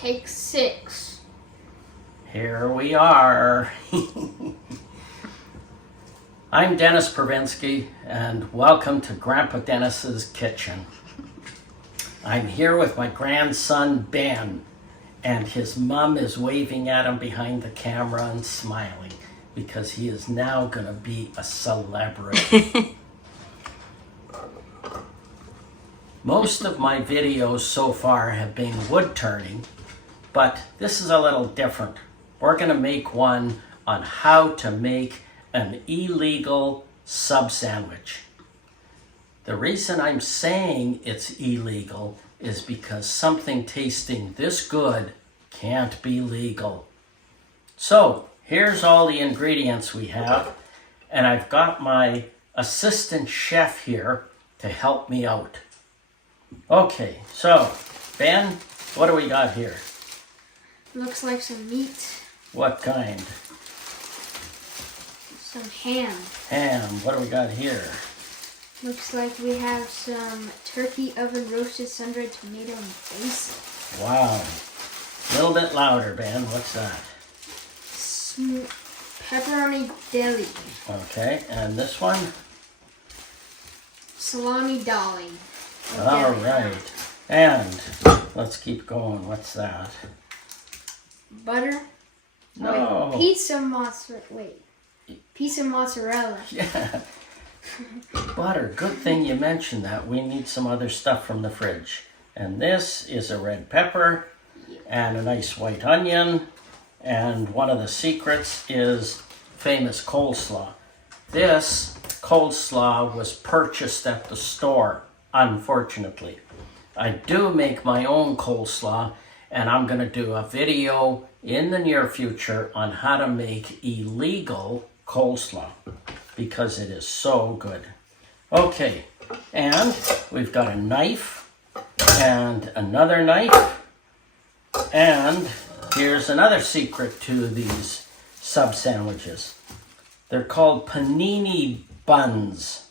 Take 6. Here we are. I'm Dennis Pravinsky, and welcome to Grandpa Dennis's kitchen. I'm here with my grandson, Ben, and his mom is waving at him behind the camera and smiling because he is now going to be a celebrity. Most of my videos so far have been wood turning, but this is a little different. We're going to make one on how to make an illegal sub sandwich. The reason I'm saying it's illegal is because something tasting this good can't be legal. So here's all the ingredients we have, and I've got my assistant chef here to help me out. Okay, so Ben, what do we got here? Looks like some meat. What kind? Some ham. Ham. What do we got here? Looks like we have some turkey oven roasted sun-dried tomato and basil. Wow. A little bit louder, Ben. What's that? Pepperoni deli. Okay, and this one? Salami dolly. All right. And let's keep going. What's that? Butter. No. Wait, pizza mozzarella. Wait. Pizza mozzarella. Yeah. Butter. Good thing you mentioned that. We need some other stuff from the fridge. And this is a red pepper and a nice white onion. And one of the secrets is famous coleslaw. This coleslaw was purchased at the store, unfortunately. I do make my own coleslaw, and I'm going to do a video in the near future on how to make illegal coleslaw because it is so good. Okay, and we've got a knife and another knife, and here's another secret to these sub sandwiches. They're called panini buns.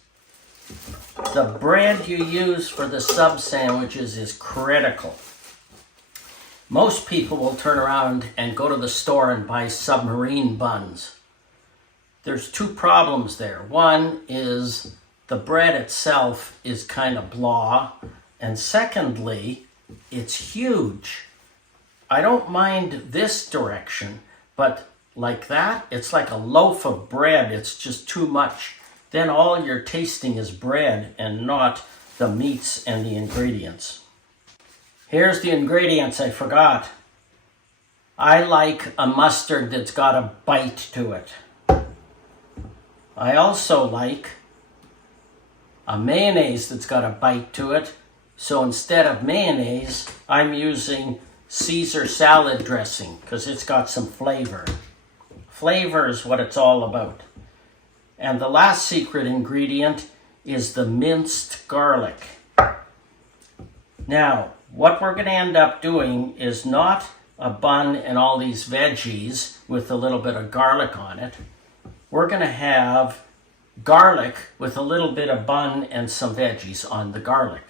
The bread you use for the sub sandwiches is critical. Most people will turn around and go to the store and buy submarine buns. There's two problems there. One is the bread itself is kind of blah, and secondly, it's huge. I don't mind this direction, but like that, it's like a loaf of bread. It's just too much. Then all you're tasting is bread and not the meats and the ingredients. Here's the ingredients I forgot. I like a mustard that's got a bite to it. I also like a mayonnaise that's got a bite to it. So instead of mayonnaise, I'm using Caesar salad dressing because it's got some flavor. Flavor is what it's all about. And the last secret ingredient is the minced garlic. Now, what we're going to end up doing is not a bun and all these veggies with a little bit of garlic on it. We're going to have garlic with a little bit of bun and some veggies on the garlic.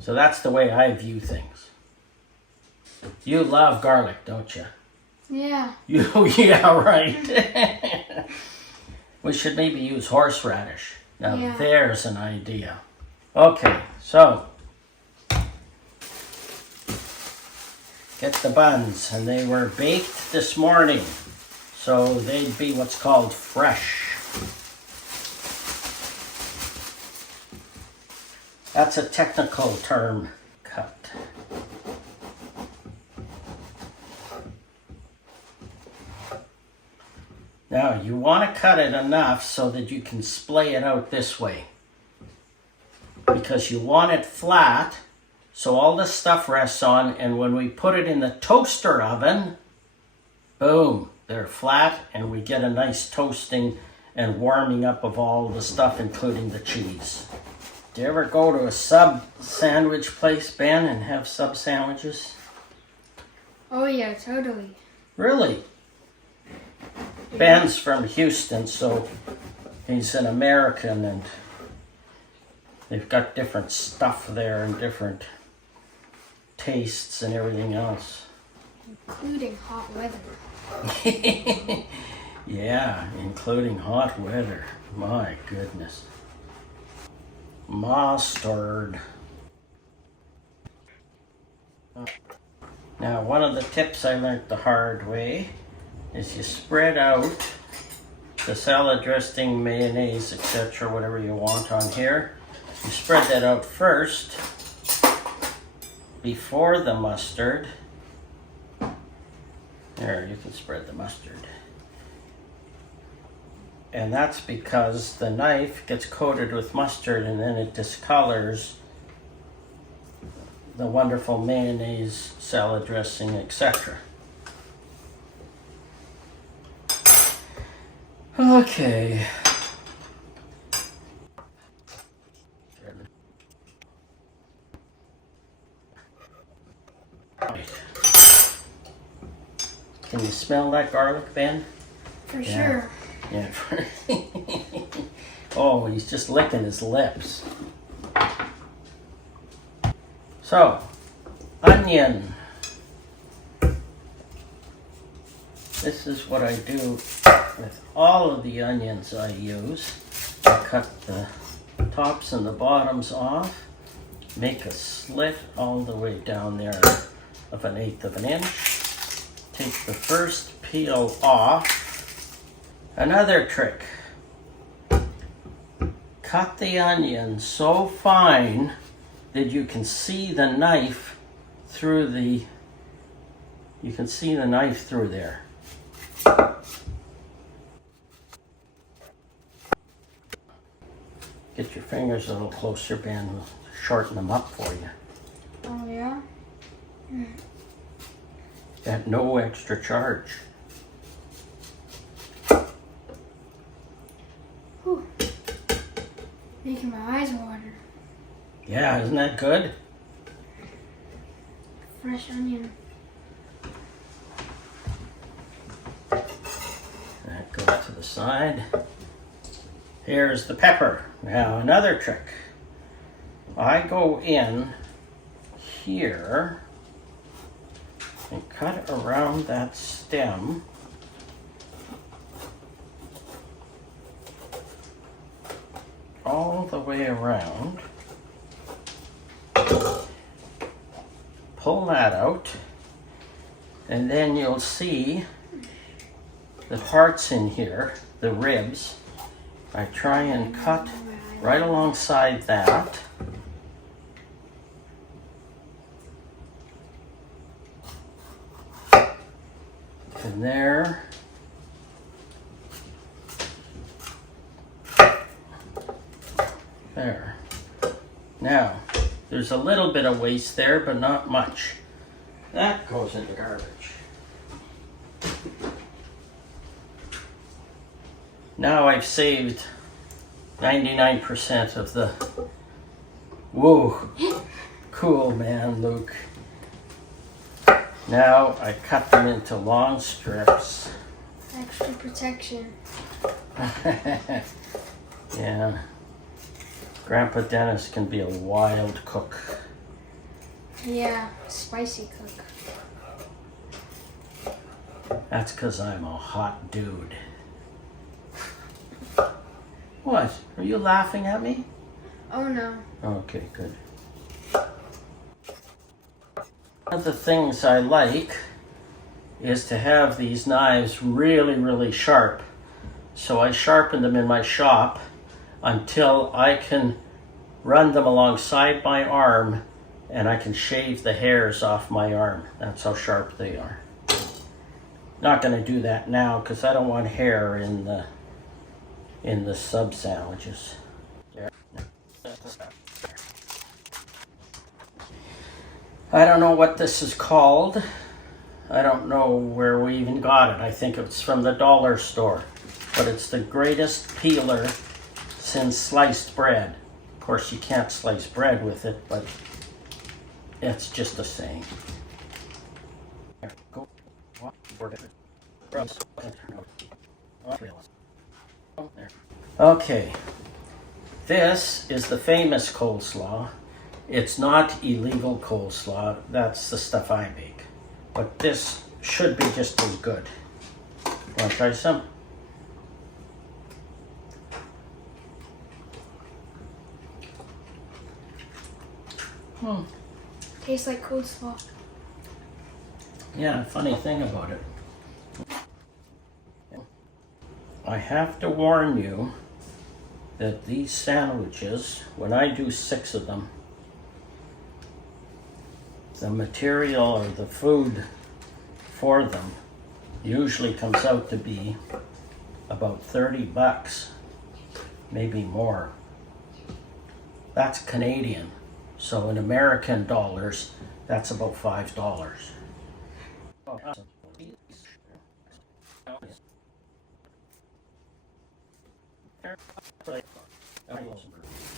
So that's the way I view things. You love garlic, don't you? Yeah. Yeah, right. We should maybe use horseradish. Now there's an idea. Okay, so get the buns, and they were baked this morning, so they'd be what's called fresh. That's a technical term. Cut. Now you want to cut it enough so that you can splay it out this way, because you want it flat so all the stuff rests on, and when we put it in the toaster oven, boom, they're flat, and we get a nice toasting and warming up of all the stuff, including the cheese. Do you ever go to a sub sandwich place, Ben, and have sub sandwiches? Oh yeah, totally. Really? Ben's from Houston, so he's an American, and they've got different stuff there and different tastes and everything else. Including hot weather. Yeah, including hot weather. My goodness. Mustard. Now, one of the tips I learned the hard way is you spread out the salad dressing, mayonnaise, etc., whatever you want on here. You spread that out first before the mustard. There, you can spread the mustard. And that's because the knife gets coated with mustard and then it discolors the wonderful mayonnaise, salad dressing, etc. Okay. Can you smell that garlic, Ben? For sure. Yeah. Oh, he's just licking his lips. So, onion. This is what I do with all of the onions I use. I cut the tops and the bottoms off, make a slit all the way down there of 1/8 of an inch. Take the first peel off. Another trick. Cut the onion so fine that you can see the knife through there. Get your fingers a little closer, Ben. We'll shorten them up for you. Oh, yeah? At no extra charge. Whew. Making my eyes water. Yeah, isn't that good? Fresh onion. That goes to the side. Here's the pepper. Now another trick. I go in here and cut around that stem. All the way around. Pull that out, and then you'll see the parts in here, the ribs. I try and cut right alongside that. And there. There. Now, there's a little bit of waste there, but not much. That goes in the garbage. Now I've saved 99% of the... Whoa! Cool, man, Luke. Now I cut them into long strips. Extra protection. Yeah. Grandpa Dennis can be a wild cook. Yeah, spicy cook. That's because I'm a hot dude. What? Are you laughing at me? Oh no. Okay, good. One of the things I like is to have these knives really, really sharp. So I sharpen them in my shop until I can run them alongside my arm and I can shave the hairs off my arm. That's how sharp they are. Not going to do that now because I don't want hair in the sub sandwiches. I don't know what this is called. I don't know where we even got it. I think it's from the dollar store. But it's the greatest peeler since sliced bread. Of course, you can't slice bread with it, but it's just a saying. Okay, this is the famous coleslaw, It's not illegal coleslaw. That's the stuff I make. But this should be just as good. Want to try some? Tastes like coleslaw. Yeah, funny thing about it. I have to warn you that these sandwiches, when I do 6 of them, the material or the food for them usually comes out to be about 30 bucks, maybe more. That's Canadian. So in American dollars, that's about $5.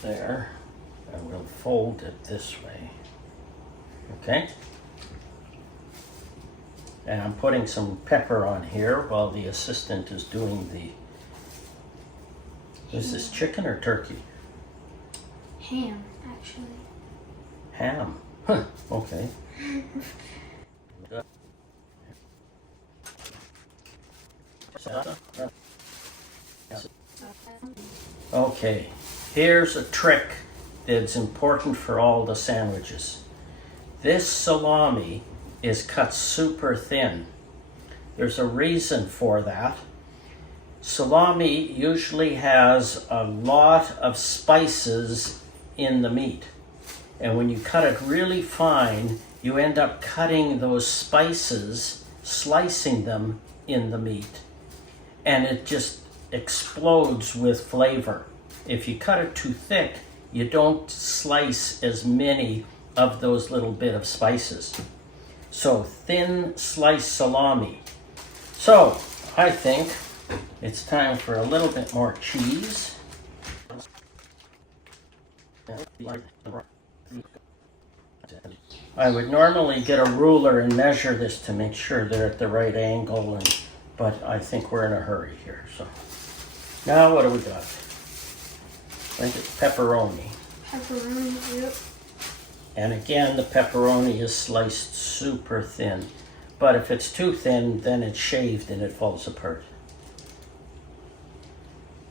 There, I will fold it this way. Okay? And I'm putting some pepper on here while the assistant is doing the... Is this chicken or turkey? Ham, actually. Ham. Huh, okay. Okay, here's a trick that's important for all the sandwiches. This salami is cut super thin. There's a reason for that. Salami usually has a lot of spices in the meat. And when you cut it really fine, you end up cutting those spices, slicing them in the meat. And it just explodes with flavor. If you cut it too thick, you don't slice as many of those little bit of spices. So thin sliced salami. So I think it's time for a little bit more cheese. I would normally get a ruler and measure this to make sure they're at the right angle, but I think we're in a hurry here. So now what do we got? I think it's pepperoni. Pepperoni, yep. And again, the pepperoni is sliced super thin. But if it's too thin, then it's shaved and it falls apart.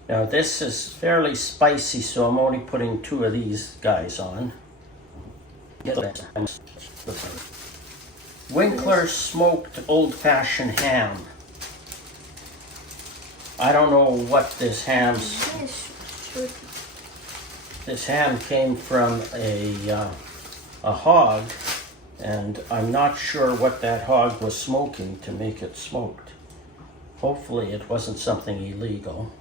Now this is fairly spicy, so I'm only putting 2 of these guys on. Winkler smoked old-fashioned ham. I don't know what this ham's... This ham came from a hog, and I'm not sure what that hog was smoking to make it smoked. Hopefully it wasn't something illegal.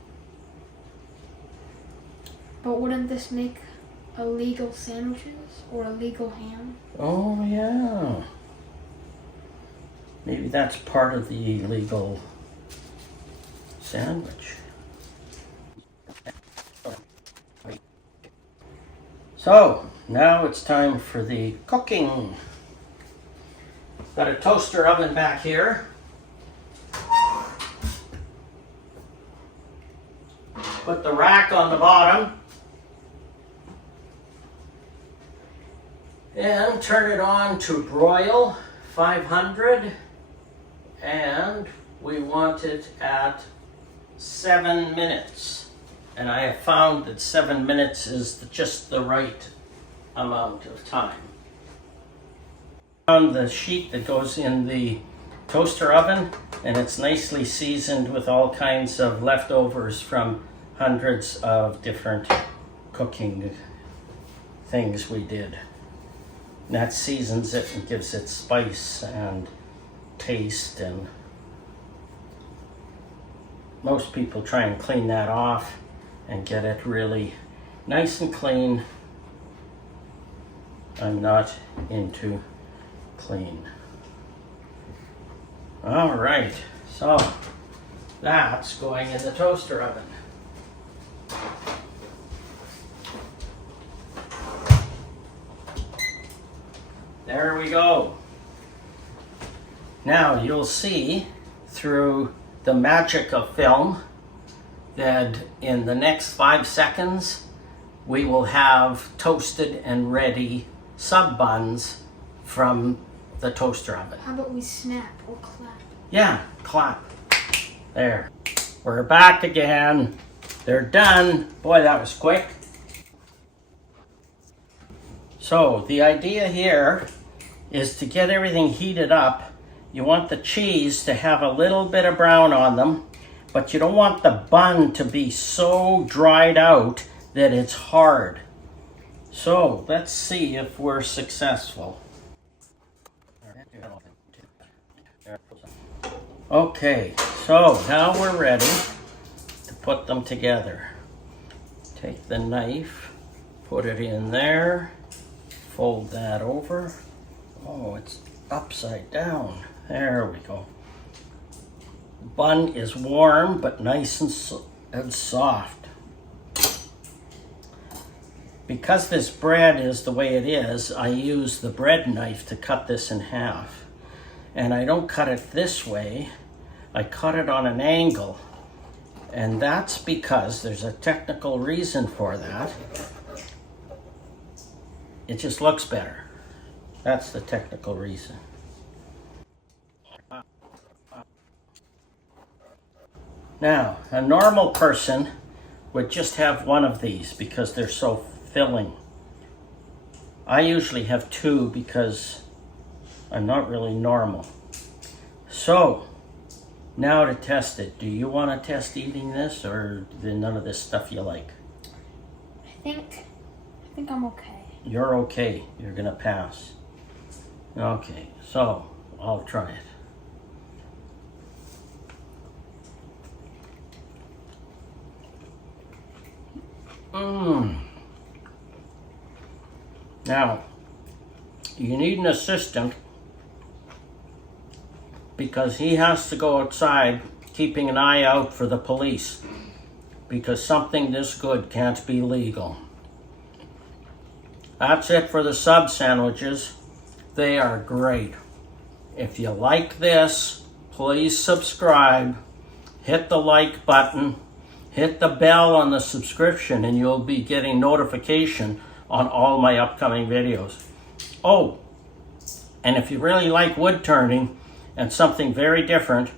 But wouldn't this make illegal sandwiches or illegal ham? Oh yeah. Maybe that's part of the illegal sandwich. So, now it's time for the cooking. Got a toaster oven back here. Put the rack on the bottom. And turn it on to broil 500. And we want it at 7 minutes. And I have found that 7 minutes is just the right amount of time. On the sheet that goes in the toaster oven, and it's nicely seasoned with all kinds of leftovers from hundreds of different cooking things we did. And that seasons it and gives it spice and taste, and most people try and clean that off and get it really nice and clean. I'm not into clean. All right, so that's going in the toaster oven. There we go. Now you'll see through the magic of film that in the next 5 seconds, we will have toasted and ready sub buns from the toaster oven. How about we snap or clap? Yeah, clap. There. We're back again. They're done. Boy, that was quick. So the idea here is to get everything heated up. You want the cheese to have a little bit of brown on them, but you don't want the bun to be so dried out that it's hard. So let's see if we're successful. Okay, so now we're ready to put them together. Take the knife, put it in there, fold that over. Oh, it's upside down. There we go. The bun is warm but nice and soft. Because this bread is the way it is, I use the bread knife to cut this in half. And I don't cut it this way, I cut it on an angle. And that's because there's a technical reason for that. It just looks better. That's the technical reason. Now, a normal person would just have one of these because they're so filling. I usually have two because I'm not really normal. So, now to test it. Do you want to test eating this, or none of this stuff you like? I think I'm okay. You're okay. You're gonna pass. Okay, so I'll try it. Now, you need an assistant because he has to go outside keeping an eye out for the police, because something this good can't be legal. That's it for the sub sandwiches. They are great. If you like this, please subscribe, hit the like button, hit the bell on the subscription, and you'll be getting notification on all my upcoming videos. Oh, and if you really like wood turning and something very different,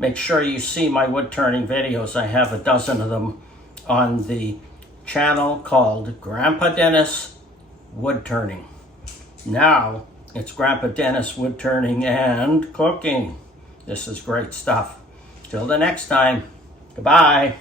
make sure you see my wood turning videos. I have a dozen of them on the channel called Grandpa Dennis Wood Turning. Now it's Grandpa Dennis Wood Turning and Cooking. This is great stuff. Till the next time, goodbye.